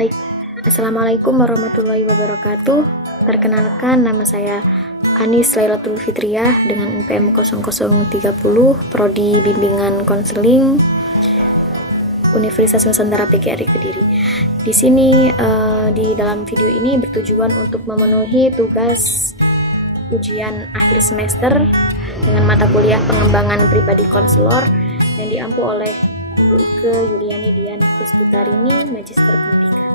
Baik, Assalamualaikum warahmatullahi wabarakatuh. Perkenalkan, nama saya Anis Lailatul Fitriah dengan NPM 0030, Prodi Bimbingan Konseling Universitas Nusantara PGRI Kediri. Di sini, di dalam video ini bertujuan untuk memenuhi tugas ujian akhir semester dengan mata kuliah pengembangan pribadi konselor yang diampu oleh Ibu Ike Yuliani Dian Puspitarini, Magister Pendidikan.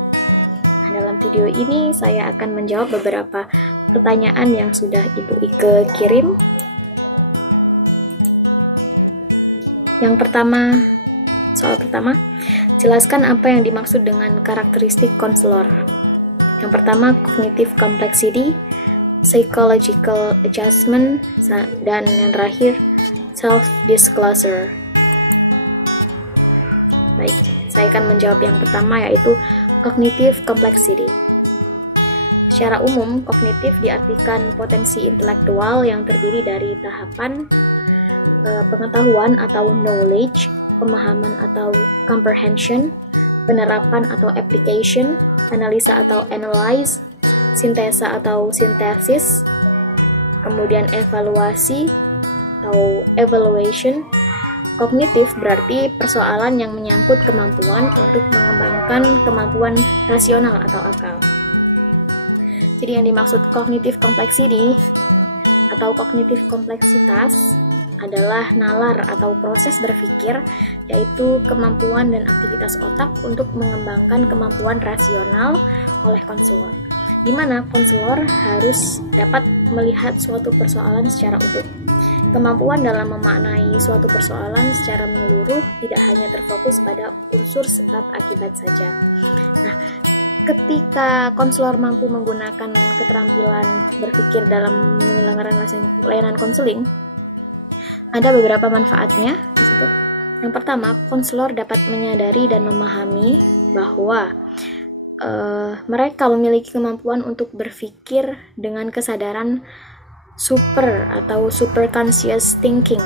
Nah, dalam video ini saya akan menjawab beberapa pertanyaan yang sudah Ibu Ike kirim. Yang pertama, soal pertama, jelaskan apa yang dimaksud dengan karakteristik konselor. Yang pertama, cognitive complexity, psychological adjustment, dan yang terakhir, self-disclosure. Baik, saya akan menjawab yang pertama, yaitu cognitive complexity. Secara umum, kognitif diartikan potensi intelektual yang terdiri dari tahapan pengetahuan atau knowledge, pemahaman atau comprehension, penerapan atau application, analisa atau analyze, sintesa atau synthesis, kemudian evaluasi atau evaluation. Kognitif berarti persoalan yang menyangkut kemampuan untuk mengembangkan kemampuan rasional atau akal. Jadi yang dimaksud cognitive complexity atau kognitif kompleksitas adalah nalar atau proses berpikir, yaitu kemampuan dan aktivitas otak untuk mengembangkan kemampuan rasional oleh konselor, di mana konselor harus dapat melihat suatu persoalan secara utuh. Kemampuan dalam memaknai suatu persoalan secara menyeluruh tidak hanya terfokus pada unsur sebab akibat saja. Nah, ketika konselor mampu menggunakan keterampilan berpikir dalam menyelenggarakan layanan konseling, ada beberapa manfaatnya di situ. Yang pertama, konselor dapat menyadari dan memahami bahwa mereka memiliki kemampuan untuk berpikir dengan kesadaran super atau super conscious thinking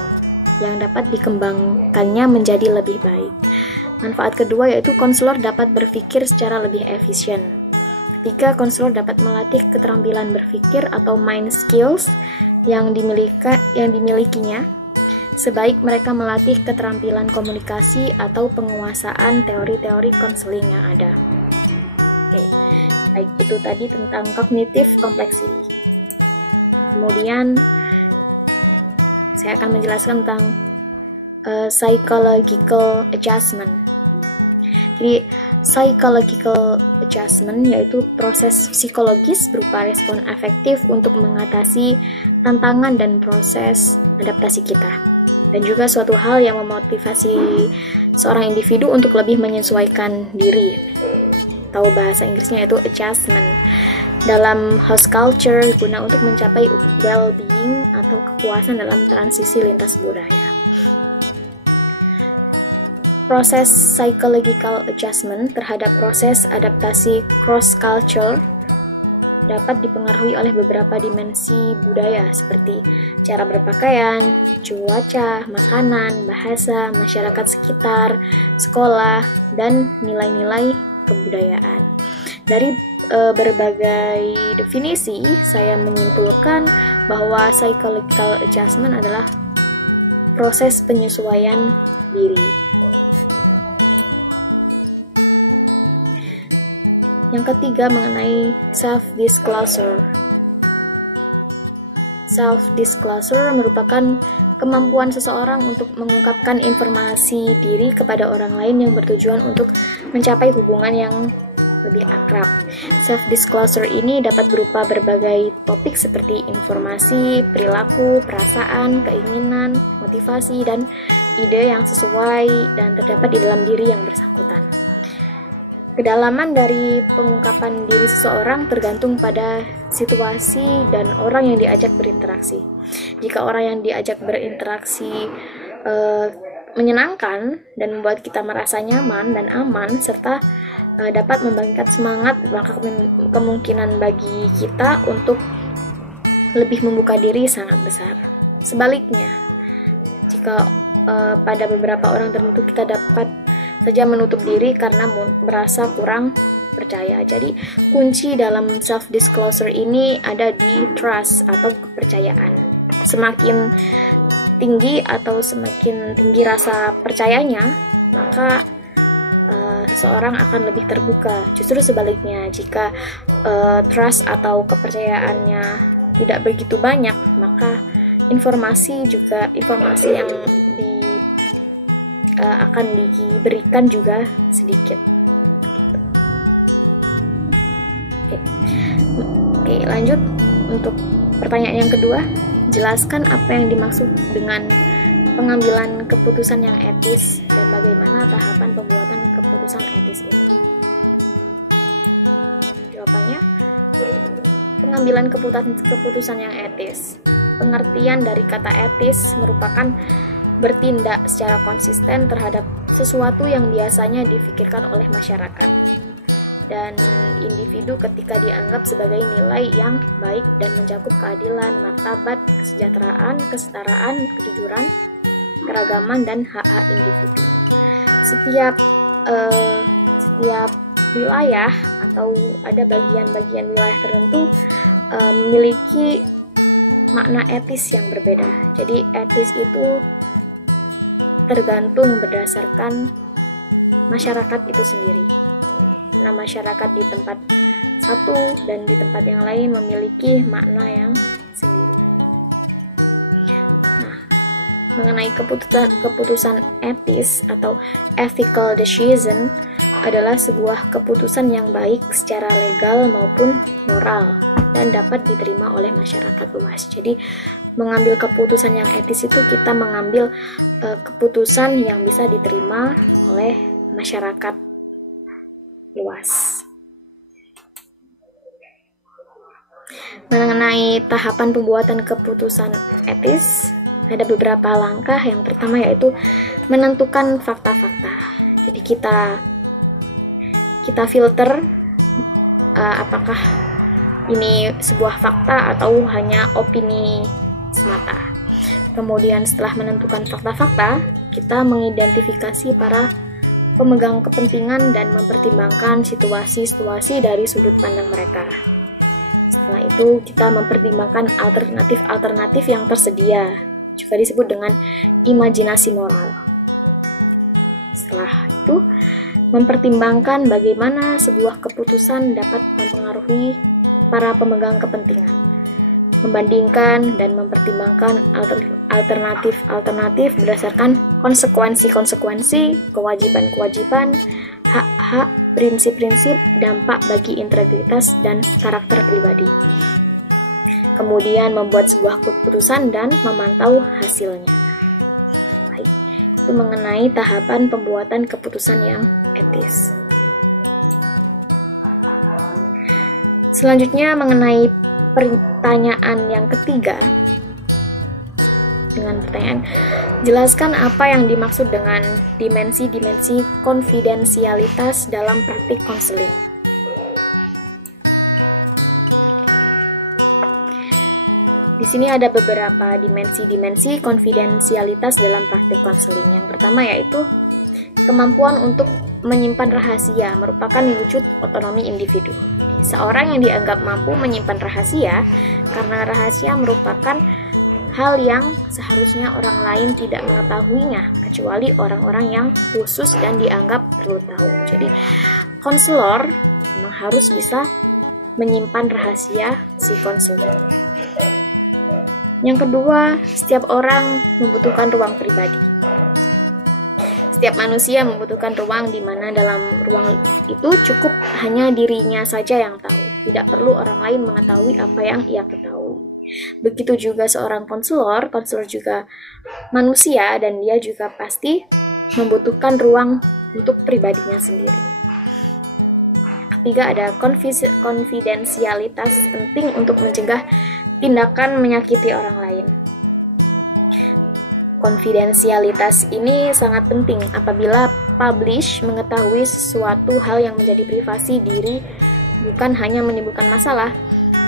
yang dapat dikembangkannya menjadi lebih baik. Manfaat kedua yaitu konselor dapat berpikir secara lebih efisien. Ketiga, konselor dapat melatih keterampilan berpikir atau mind skills yang dimilikinya, sebaik mereka melatih keterampilan komunikasi atau penguasaan teori-teori konseling yang ada. Oke, baik, itu tadi tentang cognitive complexity. Kemudian saya akan menjelaskan tentang psychological adjustment. Jadi psychological adjustment yaitu proses psikologis berupa respon efektif untuk mengatasi tantangan dan proses adaptasi kita, dan juga suatu hal yang memotivasi seorang individu untuk lebih menyesuaikan diri, atau bahasa Inggrisnya itu adjustment, dalam host culture guna untuk mencapai well-being atau kepuasan dalam transisi lintas budaya. Proses psychological adjustment terhadap proses adaptasi cross-culture dapat dipengaruhi oleh beberapa dimensi budaya seperti cara berpakaian, cuaca, makanan, bahasa, masyarakat sekitar, sekolah, dan nilai-nilai kebudayaan. Dari berbagai definisi, saya menyimpulkan bahwa psychological adjustment adalah proses penyesuaian diri. Yang ketiga, mengenai self-disclosure. Self-disclosure merupakan kemampuan seseorang untuk mengungkapkan informasi diri kepada orang lain yang bertujuan untuk mencapai hubungan yang lebih akrab. Self-disclosure ini dapat berupa berbagai topik seperti informasi, perilaku, perasaan, keinginan, motivasi, dan ide yang sesuai dan terdapat di dalam diri yang bersangkutan. Kedalaman dari pengungkapan diri seseorang tergantung pada situasi dan orang yang diajak berinteraksi. Jika orang yang diajak berinteraksi menyenangkan dan membuat kita merasa nyaman dan aman serta dapat membangkitkan semangat, maka kemungkinan bagi kita untuk lebih membuka diri sangat besar. Sebaliknya, jika pada beberapa orang tertentu kita dapat saja menutup diri karena merasa kurang percaya. Jadi kunci dalam self-disclosure ini ada di trust atau kepercayaan. Semakin tinggi atau semakin tinggi rasa percayanya, maka seseorang akan lebih terbuka. Justru sebaliknya, jika trust atau kepercayaannya tidak begitu banyak, maka informasi yang akan diberikan juga sedikit. Oke, lanjut untuk pertanyaan yang kedua. Jelaskan apa yang dimaksud dengan pengambilan keputusan yang etis dan bagaimana tahapan pembuatan keputusan etis itu. Jawabannya, pengambilan keputusan yang etis. Pengertian dari kata etis merupakan bertindak secara konsisten terhadap sesuatu yang biasanya difikirkan oleh masyarakat dan individu ketika dianggap sebagai nilai yang baik dan mencakup keadilan, martabat, kesejahteraan, kesetaraan, kejujuran, keragaman, dan hak-hak individu. Setiap wilayah atau ada bagian-bagian wilayah tertentu memiliki makna etis yang berbeda. Jadi etis itu tergantung berdasarkan masyarakat itu sendiri. Nah, masyarakat di tempat satu dan di tempat yang lain memiliki makna yang sendiri. Nah, mengenai keputusan etis atau ethical decision adalah sebuah keputusan yang baik secara legal maupun moral dan dapat diterima oleh masyarakat luas. Jadi, mengambil keputusan yang etis itu kita mengambil keputusan yang bisa diterima oleh masyarakat luas. Mengenai tahapan pembuatan keputusan etis, ada beberapa langkah. Yang pertama yaitu menentukan fakta-fakta. Jadi kita filter apakah ini sebuah fakta atau hanya opini semata. Kemudian setelah menentukan fakta-fakta, kita mengidentifikasi para pemegang kepentingan dan mempertimbangkan situasi-situasi dari sudut pandang mereka. Setelah itu, kita mempertimbangkan alternatif-alternatif yang tersedia, juga disebut dengan imajinasi moral. Setelah itu, mempertimbangkan bagaimana sebuah keputusan dapat mempengaruhi para pemegang kepentingan. Membandingkan dan mempertimbangkan alternatif-alternatif berdasarkan konsekuensi-konsekuensi, kewajiban-kewajiban, hak-hak, prinsip-prinsip, dampak bagi integritas dan karakter pribadi. Kemudian membuat sebuah keputusan dan memantau hasilnya. Baik, itu mengenai tahapan pembuatan keputusan yang etis. Selanjutnya mengenai pertanyaan yang ketiga, dengan pertanyaan, jelaskan apa yang dimaksud dengan dimensi-dimensi konfidensialitas dalam praktik konseling. Di sini ada beberapa dimensi-dimensi konfidensialitas dalam praktik konseling. Yang pertama yaitu kemampuan untuk menyimpan rahasia merupakan wujud otonomi individu. Seorang yang dianggap mampu menyimpan rahasia karena rahasia merupakan hal yang seharusnya orang lain tidak mengetahuinya kecuali orang-orang yang khusus dan dianggap perlu tahu. Jadi konselor memang harus bisa menyimpan rahasia si konselor. Yang kedua, setiap orang membutuhkan ruang pribadi. Setiap manusia membutuhkan ruang di mana dalam ruang itu cukup hanya dirinya saja yang tahu. Tidak perlu orang lain mengetahui apa yang ia ketahui. Begitu juga seorang konselor juga manusia dan dia juga pasti membutuhkan ruang untuk pribadinya sendiri. Ketiga, ada konfidensialitas penting untuk mencegah tindakan menyakiti orang lain. Konfidensialitas ini sangat penting apabila publish mengetahui sesuatu hal yang menjadi privasi diri, bukan hanya menimbulkan masalah,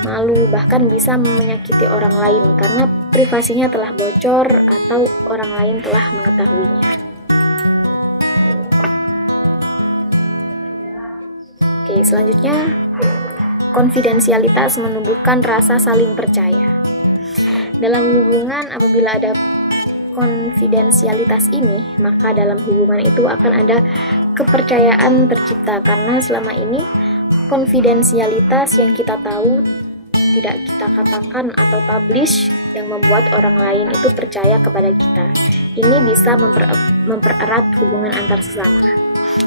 malu, bahkan bisa menyakiti orang lain karena privasinya telah bocor atau orang lain telah mengetahuinya. Oke, selanjutnya konfidensialitas menumbuhkan rasa saling percaya. Dalam hubungan, apabila ada konfidensialitas ini, maka dalam hubungan itu akan ada kepercayaan tercipta, karena selama ini konfidensialitas yang kita tahu tidak kita katakan atau publish yang membuat orang lain itu percaya kepada kita. Ini bisa mempererat hubungan antar sesama.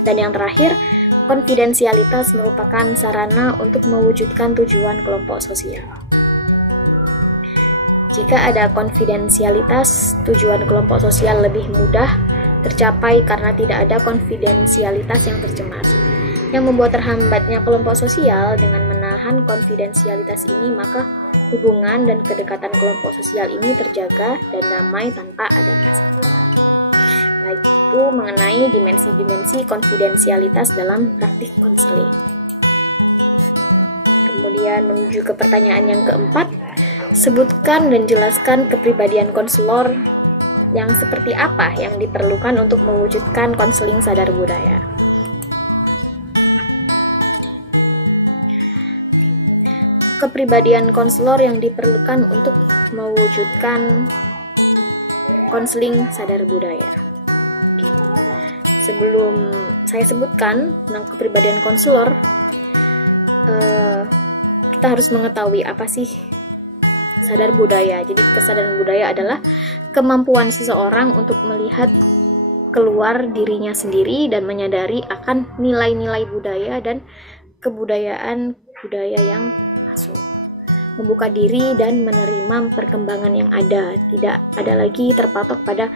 Dan yang terakhir, konfidensialitas merupakan sarana untuk mewujudkan tujuan kelompok sosial. Jika ada konfidensialitas, tujuan kelompok sosial lebih mudah tercapai karena tidak ada konfidensialitas yang tercemar. Yang membuat terhambatnya kelompok sosial dengan menahan konfidensialitas ini, maka hubungan dan kedekatan kelompok sosial ini terjaga dan damai tanpa ada masalah. Nah, itu mengenai dimensi-dimensi konfidensialitas dalam praktik konseling. Kemudian menuju ke pertanyaan yang keempat, sebutkan dan jelaskan kepribadian konselor yang seperti apa yang diperlukan untuk mewujudkan konseling sadar budaya. Kepribadian konselor yang diperlukan untuk mewujudkan konseling sadar budaya. Sebelum saya sebutkan tentang kepribadian konselor, kita harus mengetahui apa sih sadar budaya. Jadi kesadaran budaya adalah kemampuan seseorang untuk melihat keluar dirinya sendiri dan menyadari akan nilai-nilai budaya dan kebudayaan budaya yang masuk. Membuka diri dan menerima perkembangan yang ada, tidak ada lagi terpatok pada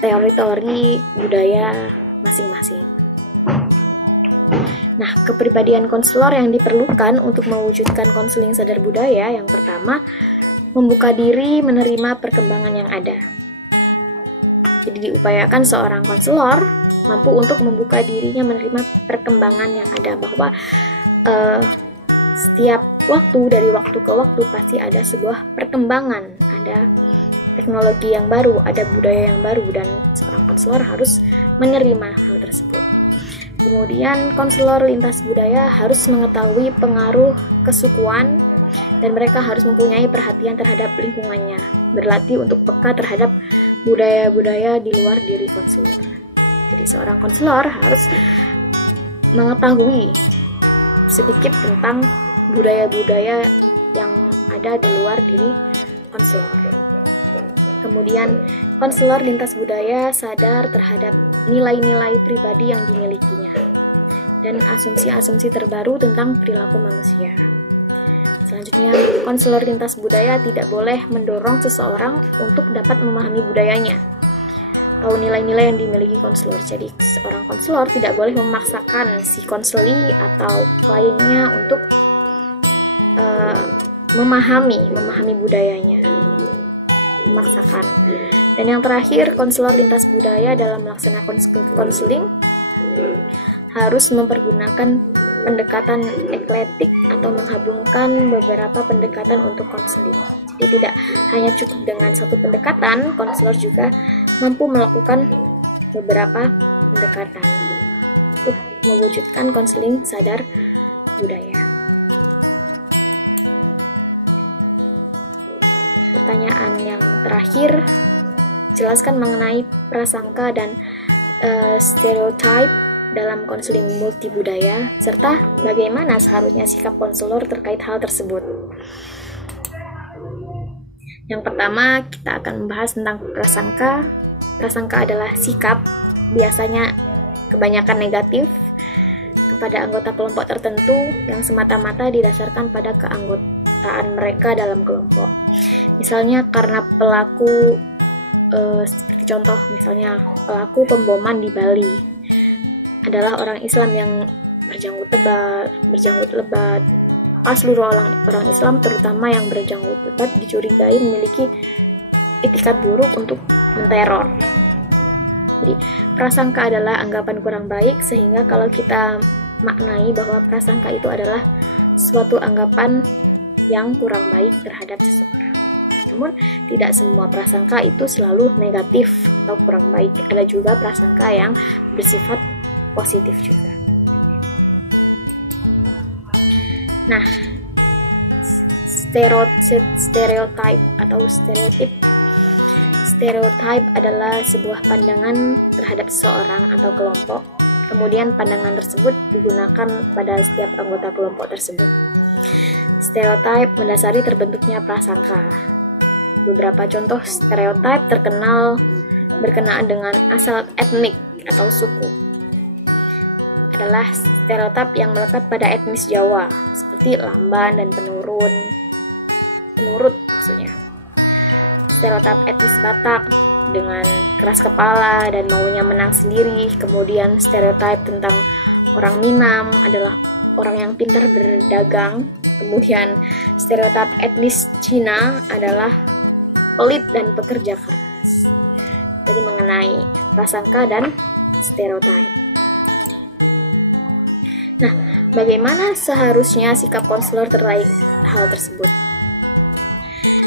teori-teori budaya masing-masing. Nah, kepribadian konselor yang diperlukan untuk mewujudkan konseling sadar budaya, yang pertama, membuka diri menerima perkembangan yang ada. Jadi diupayakan seorang konselor mampu untuk membuka dirinya menerima perkembangan yang ada, bahwa setiap waktu, dari waktu ke waktu pasti ada sebuah perkembangan, ada teknologi yang baru, ada budaya yang baru, dan seorang konselor harus menerima hal tersebut. Kemudian konselor lintas budaya harus mengetahui pengaruh kesukuan dan mereka harus mempunyai perhatian terhadap lingkungannya, berlatih untuk peka terhadap budaya-budaya di luar diri konselor. Jadi seorang konselor harus mengetahui sedikit tentang budaya-budaya yang ada di luar diri konselor. Kemudian konselor lintas budaya sadar terhadap nilai-nilai pribadi yang dimilikinya dan asumsi-asumsi terbaru tentang perilaku manusia. Selanjutnya, konselor lintas budaya tidak boleh mendorong seseorang untuk dapat memahami budayanya atau nilai-nilai yang dimiliki konselor. Jadi seorang konselor tidak boleh memaksakan si konseli atau kliennya untuk memahami budayanya, memaksakan. Dan yang terakhir, konselor lintas budaya dalam melaksanakan konseling harus mempergunakan pendekatan eklektik atau menggabungkan beberapa pendekatan untuk konseling. Jadi tidak hanya cukup dengan satu pendekatan, konselor juga mampu melakukan beberapa pendekatan untuk mewujudkan konseling sadar budaya. Pertanyaan yang terakhir, jelaskan mengenai prasangka dan stereotype dalam konseling multibudaya, serta bagaimana seharusnya sikap konselor terkait hal tersebut. Yang pertama, kita akan membahas tentang prasangka. Prasangka adalah sikap, biasanya kebanyakan negatif, kepada anggota kelompok tertentu yang semata-mata didasarkan pada keanggotaan mereka dalam kelompok. Misalnya karena pelaku, seperti contoh misalnya pelaku pemboman di Bali adalah orang Islam yang berjanggut lebat. Seluruh orang Islam, terutama yang berjanggut lebat, dicurigai memiliki itikat buruk untuk menteror. Jadi prasangka adalah anggapan kurang baik, sehingga kalau kita maknai bahwa prasangka itu adalah suatu anggapan yang kurang baik terhadap seseorang. Namun tidak semua prasangka itu selalu negatif atau kurang baik. Ada juga prasangka yang bersifat positif juga. Nah, stereotype atau stereotip. Stereotype adalah sebuah pandangan terhadap seseorang atau kelompok. Kemudian pandangan tersebut digunakan pada setiap anggota kelompok tersebut. Stereotype mendasari terbentuknya prasangka. Beberapa contoh stereotype terkenal berkenaan dengan asal etnik atau suku adalah stereotip yang melekat pada etnis Jawa, seperti lamban dan penurut maksudnya. Stereotip etnis Batak dengan keras kepala dan maunya menang sendiri. Kemudian stereotip tentang orang Minang adalah orang yang pintar berdagang. Kemudian stereotip etnis Cina adalah pelit dan pekerja keras. Jadi mengenai prasangka dan stereotip. Nah, bagaimana seharusnya sikap konselor terkait hal tersebut?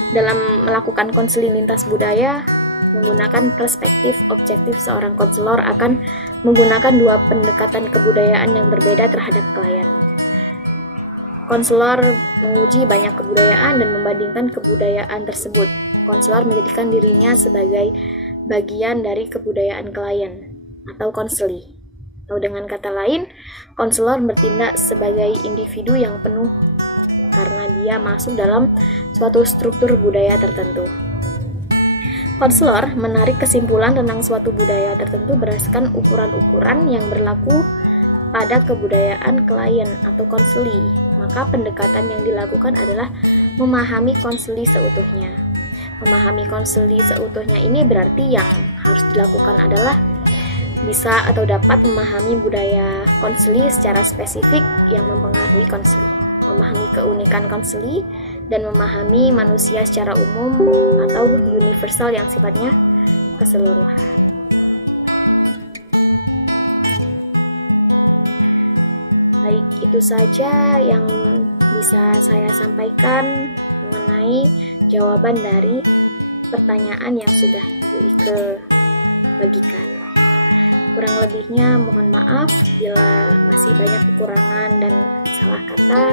Dalam melakukan konseling lintas budaya, menggunakan perspektif objektif, seorang konselor akan menggunakan dua pendekatan kebudayaan yang berbeda terhadap klien. Konselor menguji banyak kebudayaan dan membandingkan kebudayaan tersebut. Konselor menjadikan dirinya sebagai bagian dari kebudayaan klien atau konseli. Atau dengan kata lain, konselor bertindak sebagai individu yang penuh karena dia masuk dalam suatu struktur budaya tertentu. Konselor menarik kesimpulan tentang suatu budaya tertentu berdasarkan ukuran-ukuran yang berlaku pada kebudayaan klien atau konseli. Maka pendekatan yang dilakukan adalah memahami konseli seutuhnya. Memahami konseli seutuhnya ini berarti yang harus dilakukan adalah bisa atau dapat memahami budaya konseli secara spesifik yang mempengaruhi konseli, memahami keunikan konseli, dan memahami manusia secara umum atau universal yang sifatnya keseluruhan. Baik, itu saja yang bisa saya sampaikan mengenai jawaban dari pertanyaan yang sudah Ibu Ike bagikan. Kurang lebihnya mohon maaf bila masih banyak kekurangan dan salah kata.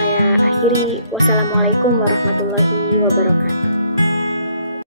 Saya akhiri. Wassalamualaikum warahmatullahi wabarakatuh.